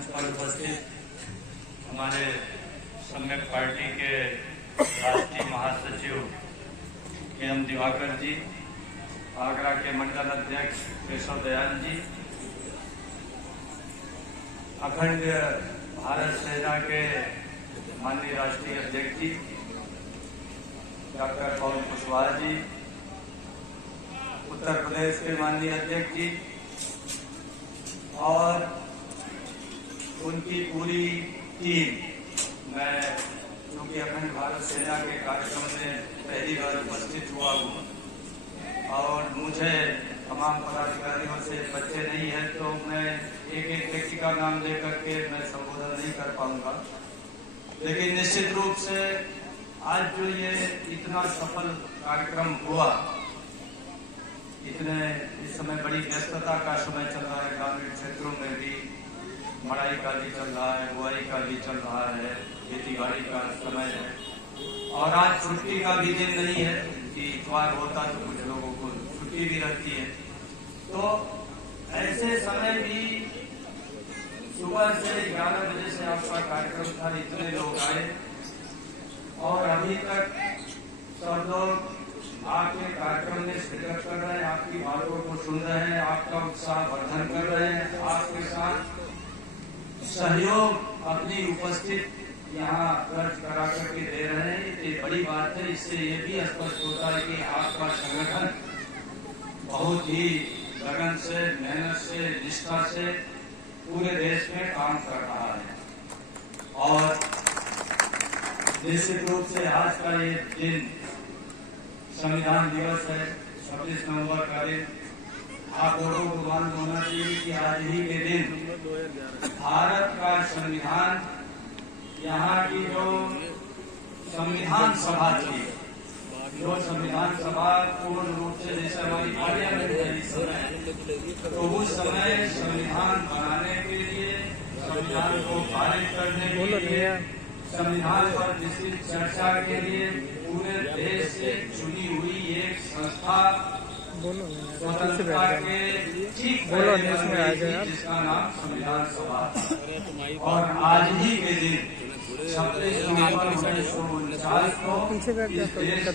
मंच पर उपस्थित हमारे सम्यक पार्टी के राष्ट्रीय महासचिव के.एम. दिवाकर जी, आगरा के मंडल अध्यक्ष केशव दयाल जी, अखंड भारत सेना के माननीय राष्ट्रीय अध्यक्ष जी डॉक्टर पवन कुशवाहा जी, उत्तर प्रदेश के माननीय अध्यक्ष जी और उनकी पूरी टीम। मैं क्योंकि अखंड भारत सेना के कार्यक्रम में पहली बार उपस्थित हुआ हूँ और मुझे तमाम पदाधिकारियों से बच्चे नहीं है, तो मैं एक एक व्यक्ति का नाम लेकर के मैं संबोधन नहीं कर पाऊंगा। लेकिन निश्चित रूप से आज जो ये इतना सफल कार्यक्रम हुआ, इतने इस समय बड़ी व्यस्तता का समय चल रहा है, ग्रामीण क्षेत्रों में भी मड़ाई का भी चल रहा है, बुआई का भी चल रहा है, खेती बाड़ी का समय है और आज छुट्टी का भी दिन नहीं है कि इतवार होता तो कुछ लोगों को छुट्टी भी रहती है। तो ऐसे समय भी सुबह से 11 बजे से आपका कार्यक्रम था, इतने लोग आए और अभी तक सब लोग आपके कार्यक्रम में शिरकत कर रहे हैं, आपकी बातों को सुन रहे हैं, आपका उत्साह वर्धन कर रहे हैं, आपके साथ सहयोग अपनी उपस्थित यहाँ दर्ज करा करके दे रहे हैं। ये बड़ी बात है। इससे ये भी स्पष्ट होता है कि आपका संगठन बहुत ही लगन से, मेहनत से, निष्ठा से पूरे देश में काम कर रहा है। और निश्चित रूप से आज का ये दिन संविधान दिवस है, 26 नवंबर का दिन। आप लोगों को मालूम होना चाहिए कि आज ही के दिन भारत का संविधान, यहाँ की जो संविधान सभा थी, जो संविधान सभा पूर्ण रूप से जैसे हमारी पार्लियामेंट है इस समय, तो उस समय संविधान बनाने के लिए, संविधान को पारित करने के लिए, संविधान पर विस्तृत चर्चा के लिए पूरे देश से चुनी हुई एक संस्था स्वतंत्रता के ठीक पहले जिसका नाम संविधान सभा था। और आज ही के दिन 26 नवंबर 1949 को इस देश का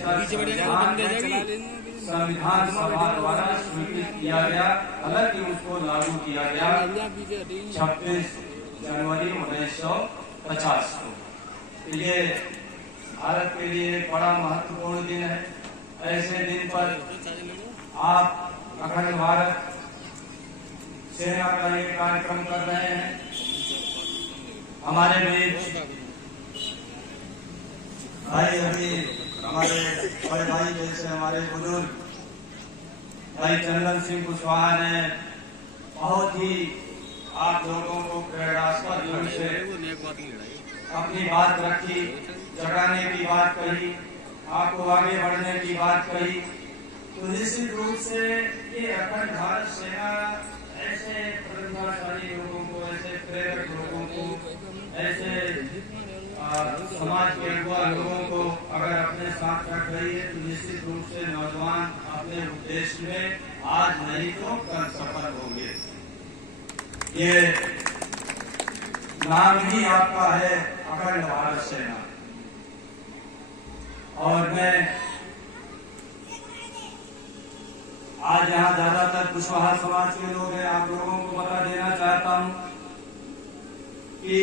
संविधान सभा द्वारा स्वीकृत किया गया, हालांकि उसको लागू किया गया 26 जनवरी 1950 को। ये भारत के लिए एक बड़ा महत्वपूर्ण दिन है। ऐसे दिन पर आप अखंड भारत सेना का ये कार्यक्रम कर रहे हैं। हमारे बीच भाई, अभी हमारे बड़े भाई जैसे हमारे बुजुर्ग भाई चंदन सिंह कुशवाहा ने बहुत ही आप लोगों को प्रेरणास्पद ढंग से अपनी बात रखी, जगाने की बात कही, आपको आगे बढ़ने की बात कही। तो निश्चित रूप से ये अखंड भारत सेना ऐसे प्रतिभाशाली लोगों को, ऐसे प्रेरक लोगों को, ऐसे समाज के युवा लोगों को अगर अपने साथ रख रही है, तो निश्चित रूप से नौजवान अपने उद्देश्य में आज नहीं तो कल सफल होंगे। ये नाम ही आपका है अखंड भारत सेना। और मैं आज यहाँ ज्यादातर कुशवाहा समाज के लोग हैं, आप लोगों को बता देना चाहता हूँ कि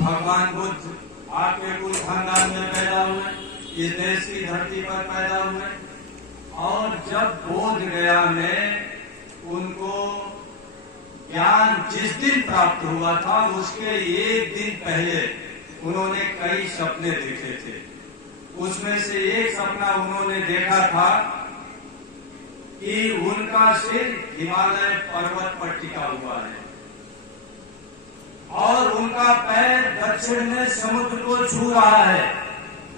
भगवान बुद्ध आपके कुल खानदान में पैदा हुए, इस देश की धरती पर पैदा हुए और जब बोध गया में उनको ज्ञान जिस दिन प्राप्त हुआ था, उसके एक दिन पहले उन्होंने कई सपने देखे थे। उसमें से एक सपना उन्होंने देखा था कि उनका सिर हिमालय पर्वत पर टिका हुआ है और उनका पैर दक्षिण में समुद्र को छू रहा है,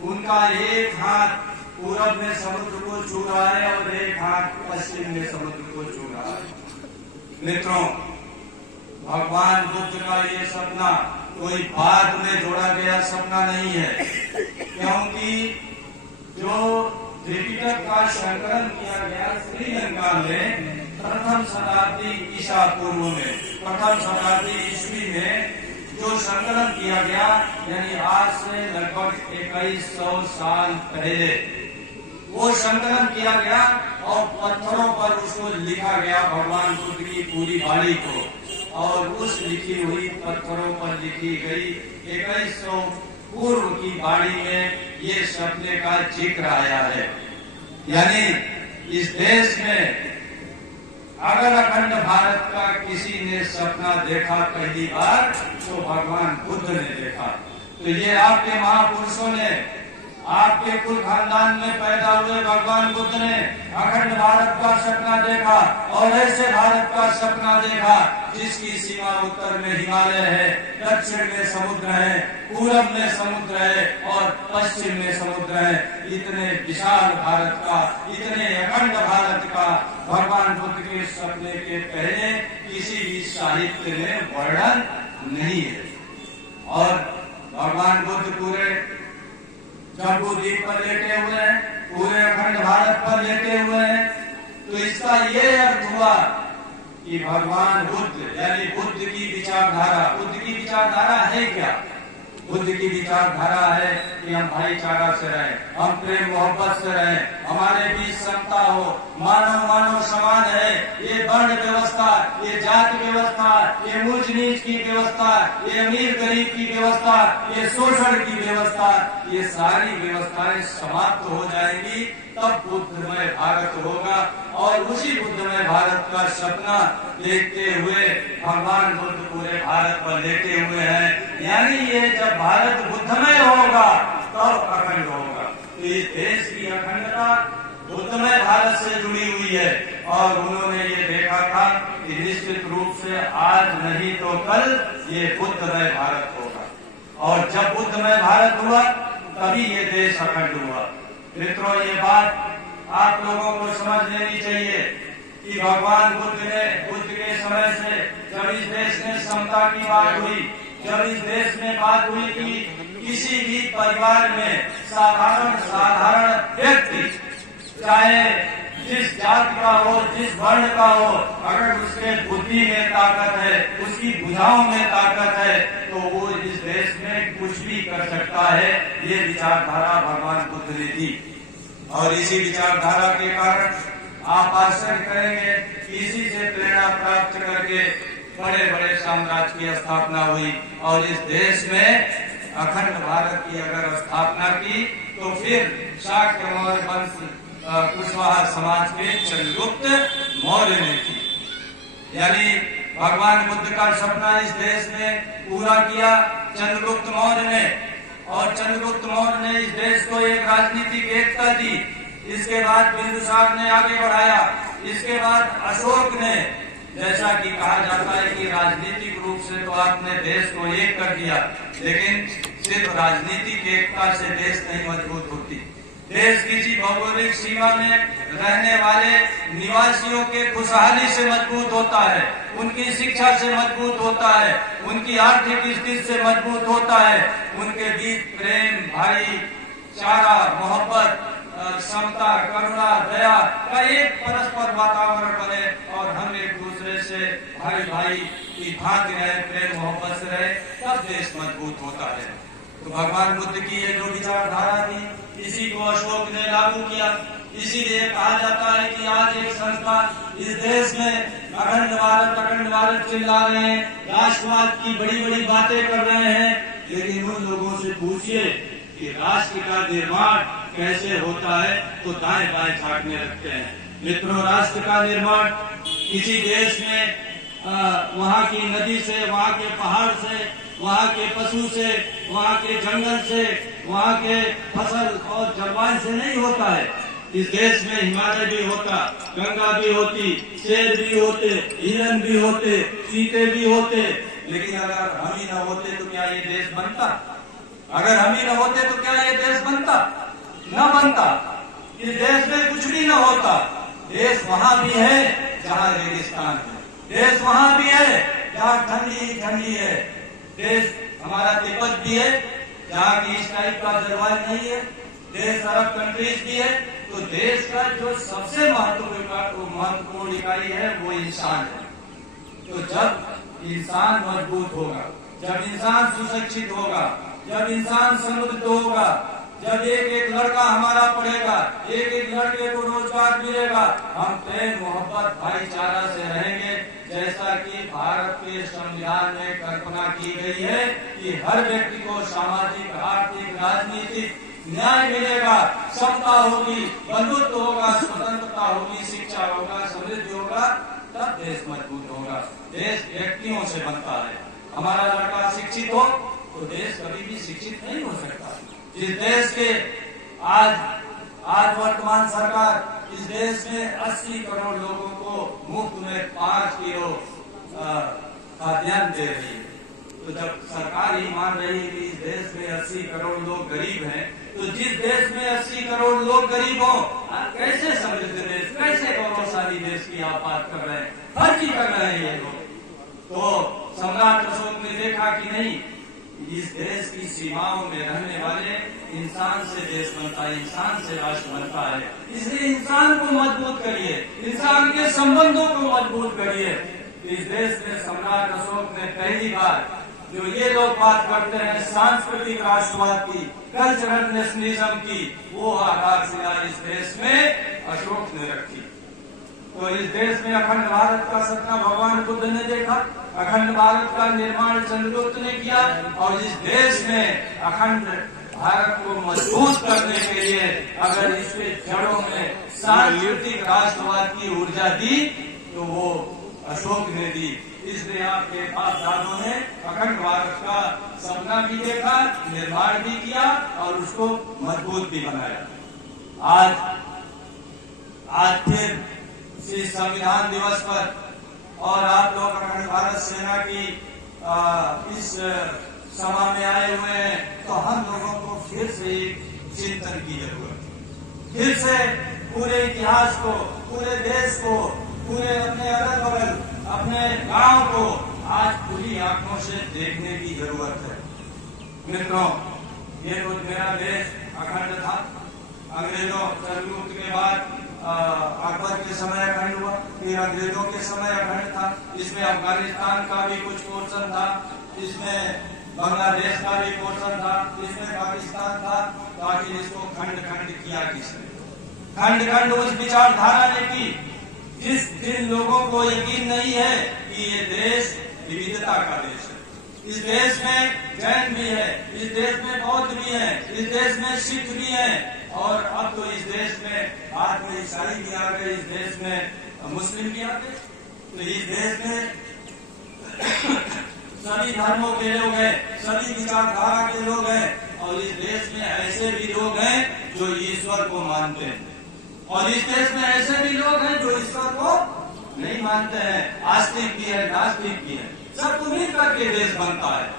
उनका एक हाथ पूरब में समुद्र को छू रहा है और एक हाथ पश्चिम में समुद्र को छू रहा है। मित्रों, भगवान बुद्ध का ये सपना कोई बाद में जोड़ा गया सपना नहीं है, क्योंकि जो त्रिपिटक का संकलन किया गया श्रीलंका में प्रथम शताब्दी ईसा पूर्व में, प्रथम शताब्दी ईस्वी में जो संकलन किया गया, यानी आज से लगभग 2100 साल पहले वो संकलन किया गया और पत्थरों पर उसको लिखा गया, भगवान बुद्ध की पूरी वाणी को, और उस लिखी हुई पत्थरों पर लिखी गई 2100 पूर्व की वाणी में ये सपने का जिक्र आया है। यानी इस देश में अगर अखंड भारत का किसी ने सपना देखा पहली बार तो भगवान बुद्ध ने देखा। तो ये आपके महापुरुषों ने, आपके कुल खानदान में पैदा हुए भगवान बुद्ध ने अखंड भारत का सपना देखा, और ऐसे भारत का सपना देखा जिसकी सीमा उत्तर में हिमालय है, दक्षिण में समुद्र है, पूरब में समुद्र है और पश्चिम में समुद्र है। इतने विशाल भारत का, इतने अखंड भारत का भगवान बुद्ध के सपने के पहले किसी भी साहित्य में वर्णन नहीं है। और भगवान बुद्ध पूरे जम्बू द्वीप पर लेटे हुए हैं, पूरे अखंड भारत पर लेटे हुए हैं, तो इसका ये अर्थ हुआ कि भगवान बुद्ध यानी बुद्ध की विचारधारा, बुद्ध की विचारधारा है क्या? बुद्ध की विचारधारा है कि हम भाईचारा से रहें, हम प्रेम मोहब्बत से रहें, हमारे बीच समता हो, मानव मानव समान है। ये वर्ण व्यवस्था, ये जाति व्यवस्था, ये ऊंच नीच की व्यवस्था, ये अमीर गरीब की व्यवस्था, ये शोषण की व्यवस्था, ये सारी व्यवस्थाएं समाप्त हो जाएंगी, तब बुद्धमय भारत होगा। और उसी बुद्धमय भारत का सपना देखते हुए भगवान बुद्ध पूरे भारत पर लेटे हुए हैं। यानी ये जब भारत बुद्धमय होगा तब अखंड होगा। तो इस देश की अखंडता बुद्धमय भारत से जुड़ी हुई है, और उन्होंने ये देखा था कि निश्चित रूप से आज नहीं तो कल ये बुद्धमय भारत होगा। और जब बुद्धमय भारत हुआ तभी ये देश अखंड हुआ। मित्रों, ये बात आप लोगों को समझ लेनी चाहिए कि भगवान बुद्ध के समय से जब इस देश में समता की बात हुई, जब इस देश में बात हुई कि किसी भी परिवार में साधारण व्यक्ति, चाहे जिस जाति का हो, जिस वर्ण का हो, अगर उसके बुद्धि में ताकत है, उसकी भुजाओं में ताकत है, तो वो इस देश में कुछ भी कर सकता है। ये विचारधारा भगवान बुद्ध ने दी, और इसी विचारधारा के कारण आप आश्चर्य करेंगे कि इसी से प्रेरणा प्राप्त करके बड़े बड़े साम्राज्य की स्थापना हुई। और इस देश में अखंड भारत की अगर स्थापना की तो फिर शाक्य मौर्य वंश कुशवाहा समाज के चंद्रगुप्त मौर्य ने की। यानी भगवान बुद्ध का सपना इस देश में पूरा किया चंद्रगुप्त मौर्य ने, और चंद्रगुप्त मौर्य ने इस देश को एक राजनीतिक एकता दी। इसके बाद बिंदुसार ने आगे बढ़ाया, इसके बाद अशोक ने, जैसा कि कहा जाता है कि राजनीतिक रूप से तो आपने देश को एक कर दिया, लेकिन सिर्फ राजनीतिक एकता से देश नहीं मजबूत होती। देश किसी भौगोलिक सीमा में रहने वाले निवासियों के खुशहाली से मजबूत होता है, उनकी शिक्षा से मजबूत होता है, उनकी आर्थिक स्थिति से मजबूत होता है, उनके बीच प्रेम, भाईचारा, मोहब्बत, समता, करुणा, दया का एक परस्पर वातावरण बने, और हम एक दूसरे से भाई भाई की भांति रहे, प्रेम मोहब्बत से रहे, तब देश मजबूत होता है। तो भगवान बुद्ध की ये जो विचारधारा थी, इसी को अशोक ने लागू किया। इसीलिए कहा जाता है कि आज एक संस्था इस देश में अखंड भारत चिल्ला रहे हैं, राष्ट्रवाद की बड़ी बड़ी बातें कर रहे हैं, लेकिन उन लोगों से पूछिए कि राष्ट्र का निर्माण कैसे होता है तो दाएं बाएं झांकने लगते हैं। मित्रों, राष्ट्र का निर्माण किसी देश में वहाँ की नदी से, वहाँ के पहाड़ से, वहाँ के पशु से, वहाँ के जंगल से, वहाँ के फसल और जलवायु से नहीं होता है। इस देश में हिमालय भी होता, गंगा भी होती, शेर भी होते, हिरण भी होते, चीते भी होते, लेकिन अगर हम ही न होते तो क्या ये देश बनता? अगर हम ही न होते तो क्या ये देश बनता? न बनता। इस देश में कुछ भी न होता। देश वहाँ भी है जहाँ रेगिस्तान है, देश वहाँ भी है जहाँ ठंडी है, देश हमारा तिब्बत भी है जहाँ की इस टाइप का जलवायु नहीं है, देश अरब कंट्रीज भी है तो देश का जो सबसे महत्वपूर्ण इकाई है वो इंसान है। तो जब इंसान मजबूत होगा, जब इंसान सुशिक्षित होगा, जब इंसान समृद्ध होगा, जब एक एक लड़का हमारा पढ़ेगा, एक एक लड़के को रोजगार मिलेगा, हम प्रेम मोहब्बत भाईचारा से रहेंगे। जैसा कि भारत के संविधान में कल्पना की गई है कि हर व्यक्ति को सामाजिक, आर्थिक, राजनीतिक न्याय मिलेगा, समता होगी, बंधुत्व होगा, स्वतंत्रता होगी, शिक्षा होगा, समृद्धि होगा, तब देश मजबूत होगा। देश व्यक्तियों से बनता है। हमारा लड़का शिक्षित हो तो देश कभी भी शिक्षित नहीं हो सकता। जिस देश के आज वर्तमान सरकार इस देश में 80 करोड़ लोगों को मुफ्त में 5 किलो खाद्यान्न दे रही है, तो जब सरकार ही मान रही है कि इस देश में 80 करोड़ लोग गरीब हैं, तो जिस देश में 80 करोड़ लोग गरीब हो, कैसे समृद्ध देश, कैसे गौरवशाली देश की आप बात कर रहे हैं? फर्जी कर रहे हैं ये लोग। तो सम्राट अशोक ने देखा कि नहीं, इस देश की सीमाओं में रहने वाले इंसान से देश बनता है, इंसान से राष्ट्र बनता है। इसलिए इंसान को मजबूत करिए, इंसान के संबंधों को मजबूत करिए। इस देश में सम्राट अशोक ने पहली बार जो ये लोग बात करते हैं सांस्कृतिक राष्ट्रवाद की, कल्चरल नेशनलिज्म की, वो आधारशिला इस देश में अशोक ने रखी। तो इस देश में अखंड भारत का सपना भगवान बुद्ध ने देखा, अखंड भारत का निर्माण चंद्रगुप्त ने किया, और इस देश में अखंड भारत को मजबूत करने के लिए अगर इसके जड़ों में सांस्कृतिक राष्ट्रवाद की ऊर्जा दी तो वो अशोक ने दी। इसलिए आपके बाप दादों ने अखंड भारत का सपना भी देखा, निर्माण भी किया और उसको मजबूत भी बनाया। आज फिर इस संविधान दिवस पर और आप लोग अखंड भारत सेना की इस सभा में आए हुए हैं, तो हम लोगों को फिर से चिंतन की जरूरत है। फिर से पूरे इतिहास को, पूरे देश को, पूरे अपने अगल बगल, अपने गांव को आज खुली आंखों से देखने की जरूरत है। मित्रों, ये तो मेरा देश अखंड था। अंग्रेजों चंद्रगुप्त के बाद अकबर के समय अखंड हुआ, फिर अंग्रेजों के समय अखंड था। इसमें अफगानिस्तान का भी कुछ पोर्शन था, इसमें बांग्लादेश का भी पोर्शन था, इसमें पाकिस्तान था। तो आखिर इसको खंड खंड किया किसने? खंड खंड उस विचारधारा ने की जिन लोगों को यकीन नहीं है कि ये देश विविधता का देश है। इस देश में जैन भी है, इस देश में बौद्ध भी है, इस देश में सिख भी है, और अब तो इस देश में बाद में ईसाई भी आ गए, इस देश में मुस्लिम भी आ गए। तो इस देश में सभी धर्मों के लोग हैं, सभी विचारधारा के लोग हैं, और इस देश में ऐसे भी लोग हैं जो ईश्वर को मानते हैं, और इस देश में ऐसे भी लोग हैं जो ईश्वर को नहीं मानते हैं। आस्तिक भी है, नास्तिक भी है, सबको मिल करके देश बनता है।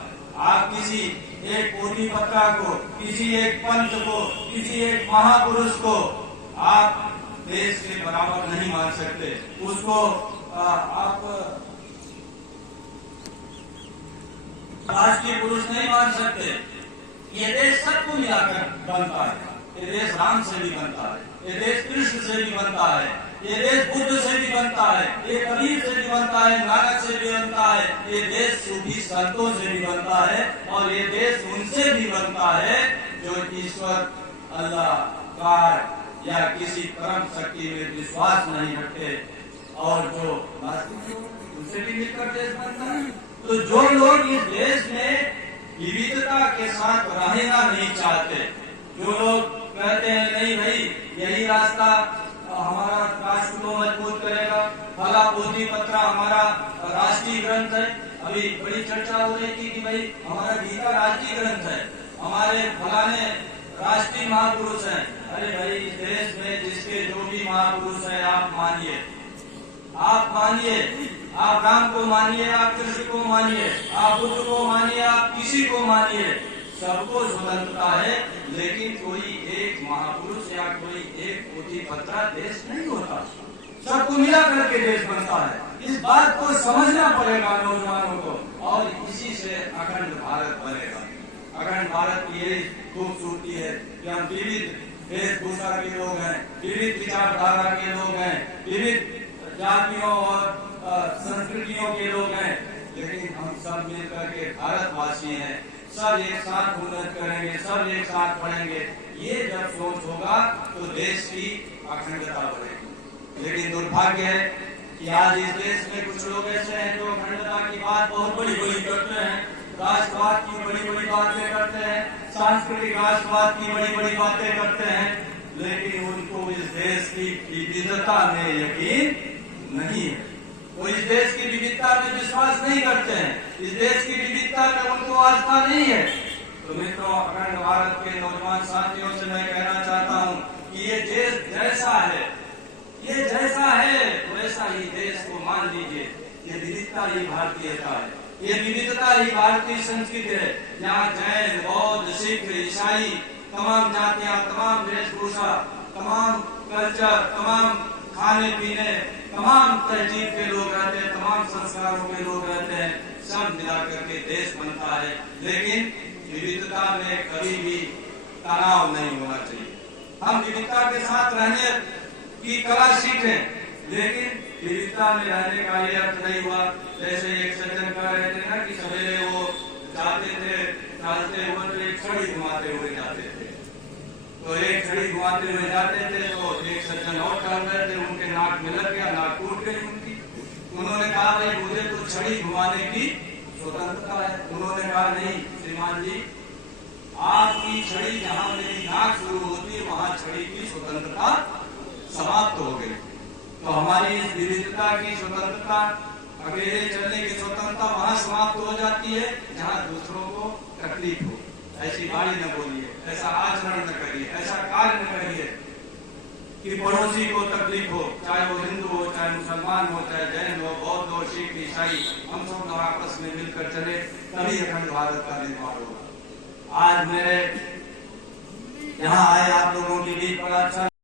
आप किसी एक पोथी पत्रा को, किसी एक पंथ को, किसी एक महापुरुष को आप देश के बराबर नहीं मान सकते, उसको आप राष्ट्रीय पुरुष नहीं मान सकते। ये देश सबको मिलाकर बनता है। ये देश राम से भी बनता है, ये देश कृष्ण से भी बनता है, ये देश बुद्ध से भी बनता है, ये कबीर से भी बनता है, नानक से भी बनता है, ये देश सूफी संतों से भी बनता है, और ये देश उनसे भी बनता है जो ईश्वर, अल्लाह, गॉड या किसी परम शक्ति में विश्वास नहीं रखते, और जो नास्तिक उनसे भी मिलकर देश बनता है। तो जो लोग इस देश में विविधता के साथ रहना नहीं चाहते, जो लोग कहते हैं नहीं भाई यही रास्ता हमारा राष्ट्र को मजबूत करेगा, फला पोथी पत्रा हमारा राष्ट्रीय ग्रंथ है। अभी बड़ी चर्चा हो रही थी कि भाई हमारा गीता राष्ट्रीय ग्रंथ है, हमारे फलाने राष्ट्रीय महापुरुष हैं। अरे भाई, इस देश में जिसके जो भी महापुरुष है आप मानिए, आप मानिए, आप राम को मानिए, आप कृष्ण को मानिए, आप बुद्ध को मानिए, आप किसी को मानिए, सबको स्वतंत्रता है, लेकिन कोई एक महापुरुष या कोई एक पोथी पत्रा देश नहीं होता, सबको मिला करके देश बनता है। इस बात को समझना पड़ेगा नौजवानों को, और इसी से अखंड भारत बनेगा। अखंड भारत की यही खूबसूरती है कि हम विविध वेशभूषा के लोग हैं, विविध विचारधारा के लोग हैं, विविध जातियों और संस्कृतियों के लोग हैं, लेकिन हम सब मिलकर के भारतवासी हैं। सब एक साथ उन्नत करेंगे, सब एक साथ बढ़ेंगे। ये जब सोच होगा तो देश की अखंडता बढ़ेगी। लेकिन दुर्भाग्य है कि आज इस देश में कुछ लोग ऐसे हैं जो अखंडता की बात बहुत बड़ी बड़ी करते हैं, राष्ट्रवाद की बड़ी बड़ी बातें करते हैं, सांस्कृतिक राष्ट्रवाद की बड़ी बड़ी बातें करते हैं, लेकिन उनको इस देश की विविधता में यकीन नहीं है। वो इस देश की विविधता में विश्वास नहीं करते हैं, इस देश की विविधता में उनको आस्था नहीं है। तो मित्रों, अखंड भारत के नौजवान साथियों से मैं कहना चाहता हूँ कि ये देश जैसा है, ये जैसा है वैसा ही देश को मान लीजिए। ये विविधता ही भारतीयता है, ये विविधता ही भारतीय संस्कृति है। यहाँ जैन, बौद्ध, सिख, ईसाई, तमाम जातियां, तमाम वेशभूषा, तमाम कल्चर, तमाम खाने पीने, तमाम तहजीब के लोग रहते हैं, तमाम संस्कारों के लोग रहते हैं, सब मिलाकर के देश बनता है। लेकिन विविधता में कभी भी तनाव नहीं होना चाहिए। हम विविधता के साथ रहने की कला सीखें, लेकिन विविधता में रहने का ये अर्थ नहीं हुआ। जैसे एक सज्जन कह रहे थे ना कि सवेरे वो जाते थे, चलते हुए तो एक छड़ी घुमाते हुए जाते थे, तो एक छड़ी घुमाते हुए जाते थे तो एक सज्जन और चल रहे थे, उनके नाक में लग गया, नाक टूट गई उनकी। उन्होंने कहा भाई मुझे तो छड़ी घुमाने की स्वतंत्रता है। उन्होंने कहा नहीं श्रीमान जी, आपकी छड़ी जहाँ मेरी नाक शुरू होती है वहां छड़ी की स्वतंत्रता समाप्त हो गई। तो हमारी इस विविधता की स्वतंत्रता, अकेले चलने की स्वतंत्रता वहां समाप्त हो जाती है जहाँ दूसरों को तकलीफ हो। ऐसी बाणी न बोलिए, ऐसा आचरण न करिए, ऐसा कार्य न करिए कि पड़ोसी को तकलीफ हो, चाहे वो हिंदू हो, चाहे मुसलमान हो, चाहे जैन हो, बौद्ध हो, सिख, ईसाई, हम सब आपस में मिलकर चले, तभी अखंड भारत का निर्माण होगा। आज मेरे यहाँ आए आप लोगों के बीच बड़ा अच्छा